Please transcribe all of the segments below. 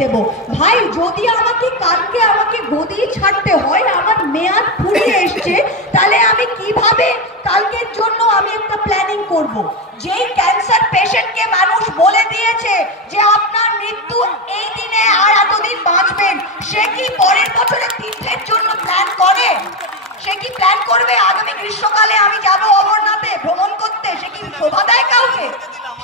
দেব। ভাই যদি আমাকে কালকে আমাকে গদি ছাড়তে হয়, আমার মেয়াদ ফুরিয়ে এসছে, তাহলে আমি কিভাবে কালকের জন্য আমি একটা প্ল্যানিং করব? যেই ক্যান্সার পেশেন্টকে মানুষ বলে দিয়েছে যে আপনার মৃত্যু এই দিনে আর এতদিন বাঁচবেন, সে কি পরের বছরে তীর্থের জন্য প্ল্যান করে? সে কি প্ল্যান করবে আগামী গ্রীষ্মকালে আমি যাব অমরনাথে ভ্রমণ করতে? সে কি শোভা দেয় কাউকে?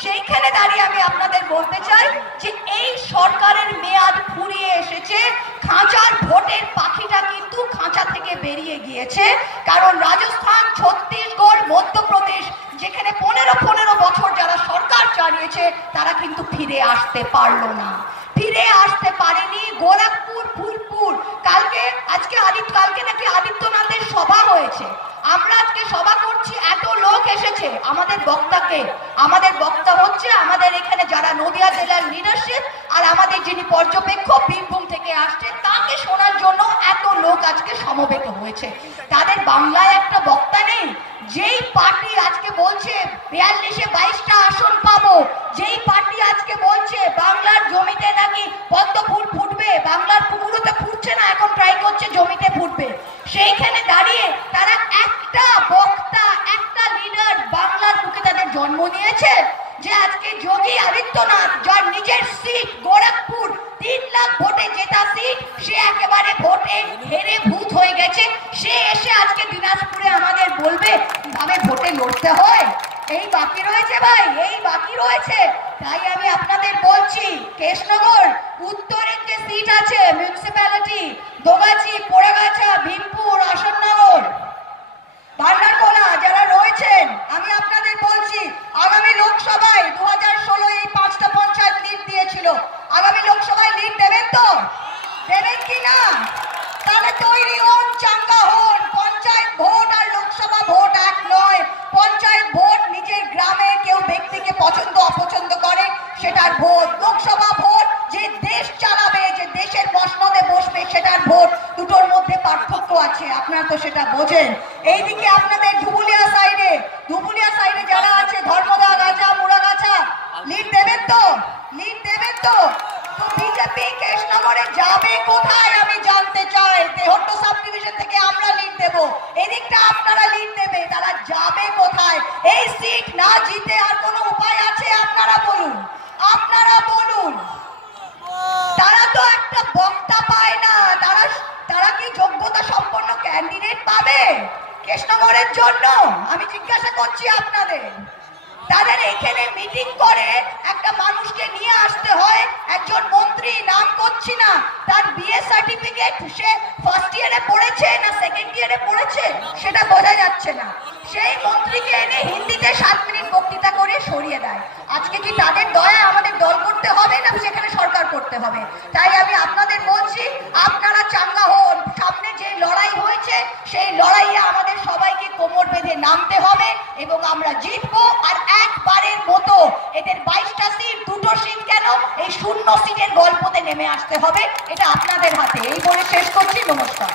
সেইখানে দাঁড়িয়ে আমি আপনাদের বলতে চাই যে এই সরকারের মেয়াদ ফুরিয়ে এসেছে। খাঁচার ভোটের পাখিটা কিন্তু খাঁচা থেকে বেরিয়ে গিয়েছে। কারণ রাজস্থান, ছত্তিশগড়, মধ্যপ্রদেশ, যেখানে 15 বছর যারা সরকার চালিয়েছে, তারা কিন্তু ফিরে আসতে পারলো না, ফিরে আসতে পারেনি। গোরখপুর, ফুলপুর, কালকে নাকি আদিত্যনাথের সভা হয়েছে। আমরা আজকে সভা করছি, এত লোক এসেছে। আমাদের বক্তা হচ্ছে আমাদের এখানে যারা নদিয়া জেলার লিডারশিপ, আর আমাদের যিনি পর্যবেক্ষক বীরভূম থেকে আসছে, তাকে শোনার জন্য এত লোক আজকে সমবেত হয়েছে। তাদের বাংলায় একটা বক্তা নেই? যেই পার্টি আজকে বলছে 42-এ 22টা আসন পাবো, যেই পার্টি আজকে বলছে বাংলার জমিতে নাকি পদ্ম ফুল ফুটবে, বাংলার পুকুরতে ফুটছে না, এখন ট্রাই করছে জমিতে ফুটবে, সেইখানে দাঁড়িয়ে তারা একটা বক্তা, একটা লিডার বাংলার বুকে তাদের জন্ম নিয়েছে। যে আজকে যোগী আদিত্যনাথ, যার নিজের সিট গোরখপুর, 3 লাখ ভোটে জেতা সিট, সে একেবারে ভোটে হেরে ভূত হয়ে গেছে। সে এসে আজকে দিনাজপুরে আমাদের বলবে কিভাবে ভোটে লড়তে হয়? এই বাকি রয়েছে ভাই, এই বাকি রয়েছে। তাই আমি আপনাদের বলছি, কৃষ্ণনগর উত্তরের যে সিট আছে, মিউনিসিপ্যালিটি, দোগাছি, পোড়াগাছা, ভীমপুর, আসননগর, ভান্ডারকোলা যারা রয়েছেন, আমি আপনাদের বলছি আগামী লোকসভায় 2016 এই 5টা পঞ্চায়েত লিড দিয়েছিল। আগামী লোকসভায় লিড দেবেন তো? দেবেন কি না? তাহলে তৈরি হন, চাঙ্গা হন। পঞ্চায়েত ভোট আর লোকসভা ভোট এক নয়। পঞ্চায়েত ভোট নিজের গ্রামে কেউ ব্যক্তিকে পছন্দ অপছন্দ করে, সেটার ভোট। লোকসভা ভোট যে দেশ চালাবে, যে দেশের মসনদে বসবে, সেটার ভোট। দুটোর মধ্যে পার্থক্য আছে, আপনারা তো সেটা বোঝেন। এইদিকে আপনাদের ধুবুলিয়া সাইডে যারা আছে, ধর্মদা, গাছা, মুড়াগাছা, লিড দেবেন তো? লিড দেবেন তো? তো বিজেপি কৃষ্ণনগরে যাবে কোথায় আমি জানতে চাই। তেহট্ট সাব ডিভিশন থেকে আমরা লিড দেব, এদিকটা আপনারা লিড দেবে, তারা যাবে কোথায়? এই সিট না জিতে আর কোনো উপায় আছে? আপনারা বলুন, আপনারা বলুন। তারা তো একটা বক্তা পায় না, তারা কি যোগ্যতা সম্পন্ন ক্যান্ডিডেট পাবে কৃষ্ণনগরের জন্য? আমি জিজ্ঞাসা করছি আপনাদের। তাদের এখানে মিটিং করে একটা মানুষকে নিয়ে আসতে হয়, একজন মন্ত্রী, নাম করছি না, তার বিএ সার্টিফিকেট, সে ফার্স্ট ইয়ারে পড়েছে না সেকেন্ড ইয়ারে পড়েছে সেটা বোঝা যাচ্ছে না, সেই মন্ত্রীকে এনে হিন্দিতে 7 মিনিট বক্তৃতা করে সরিয়ে দেয়। আজকে কি তাদের দয়া আমাদের দল করতে হবে, না সেখানে সরকার করতে হবে? তাই আমি আপনাদের বলছি, আপনারা চাঙ্গা হন। সামনে যে লড়াই হয়েছে, সেই লড়াইয়ে আমাদের সবাইকে কোমর বেঁধে নামতে হবে এবং আমরা জিতবো। আর একবারের মতো এদের 22টা সিট, 2টো সিট কেন, এই 0 সিটের গল্পতে নেমে আসতে হবে। এটা আপনাদের হাতে। এই বলে শেষ করছি। নমস্কার।